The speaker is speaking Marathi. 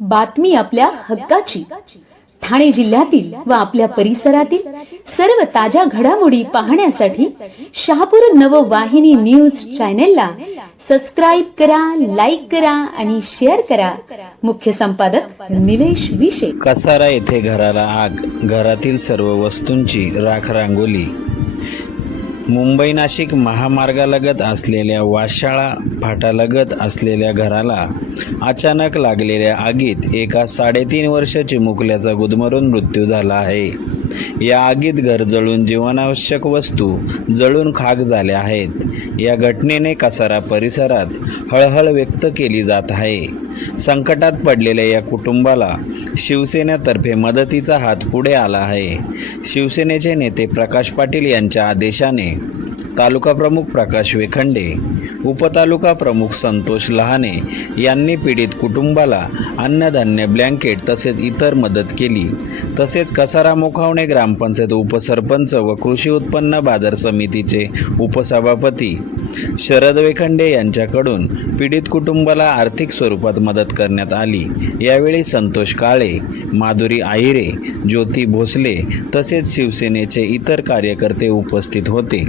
बातमी आपल्या हक्काची. ठाणे जिल्ह्यातील व आपल्या परिसरातील सर्व ताज्या घडामोडी पाहण्यासाठी शहापूर नववाहिनी न्यूज चॅनेलला सबस्क्राईब करा लाईक करा आणि शेअर करा. मुख्य संपादक निलेश विशे. कसारा येथे घराला आग घरातील सर्व वस्तूंची राख रांगोली मुंबई नाशिक महामार्गालगत असलेल्या वाशाळा फाटालगत असलेल्या घराला अचानक लागलेल्या आगीत एका साडेतीन वर्ष चिमुकल्याचा गुदमरून मृत्यू झाला आहे. या आगीत घर जळून जीवनावश्यक वस्तू जळून खाक झाल्या आहेत. या घटनेने कसारा परिसरात हळहळ व्यक्त केली जात आहे. संकटात पडलेल्या या कुटुंबाला शिवसेनेतर्फे मदतीचा हात पुढे आला आहे. शिवसेनेचे नेते प्रकाश पाटील यांच्या आदेशाने तालुका प्रमुख प्रकाश वेखंडे उपतालुका प्रमुख संतोष लहाने यांनी पीडित कुटुंबाला अन्नधान्य ब्लँकेट तसेच इतर मदत केली. तसेच कसारा मुखावणे ग्रामपंचायत उपसरपंच व कृषी उत्पन्न बाजार समितीचे उपसभापती शरद वेखंडे यांच्याकडून पीडित कुटुंबाला आर्थिक स्वरूपात मदत करण्यात आली. यावेळी संतोष काळे माधुरी आहिरे ज्योती भोसले तसेच शिवसेनेचे इतर कार्यकर्ते उपस्थित होते.